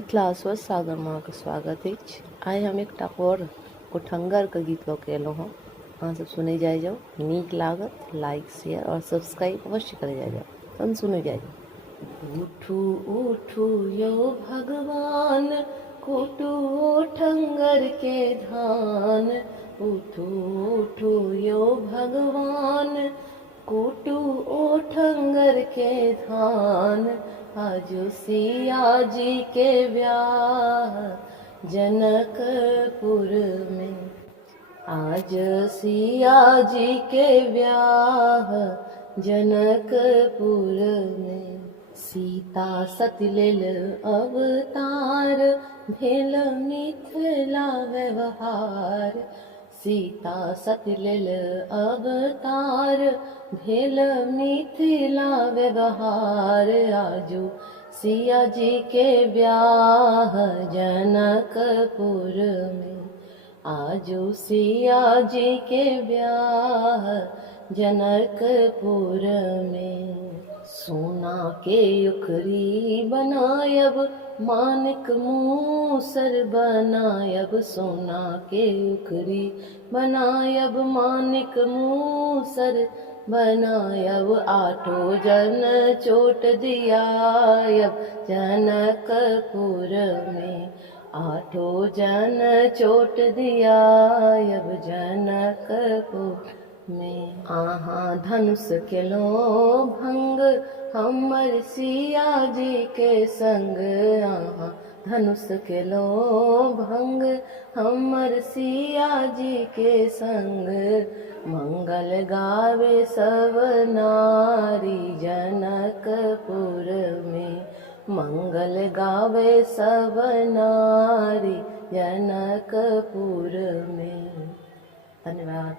मिथिला स्वर सागर माँ का स्वागत है। आए हम एक टाकोर उठंगर का गीत लो के लो हम अहाँ सब सुने जाए जाओ। नीक लागत लाइक शेयर और सब्सक्राइब अवश्य करे जाए जाओ। हम सुने जाए जाओ। उठू उठू यो भगवान कुटू उठंगर के धान। उठू उठू यो भगवान कुटू उठंगर के धान। आजो सिया जी के ब्याह जनकपुर में। आज सिया जी के ब्याह जनकपुर में। सीता सती लेल अवतार भेल मिथिला व्यवहार। सीता सती लेल अवतार भेल मिथिला व्यवहार। आजू सिया जी के ब्याह जनकपुर में। आजू सिया जी के ब्याह जनकपुर में। सोना के उखरी बनायब मानिक मूसर बनायब। सोना के उखरी बनायब मानिक मूसर बनायब। आठों जन चोट दियायब जनकपुर में। आठों जन चोट दियायब जनकपुर में। आहाँ धनुष केलो भंग हमर सिया जी के संग। आहाँ धनुष केलो भंग हमर सिया जी के संग। मंगल गावे सब नारी जनकपुर में। मंगल गावे सब नारी जनकपुर में। धन्यवाद।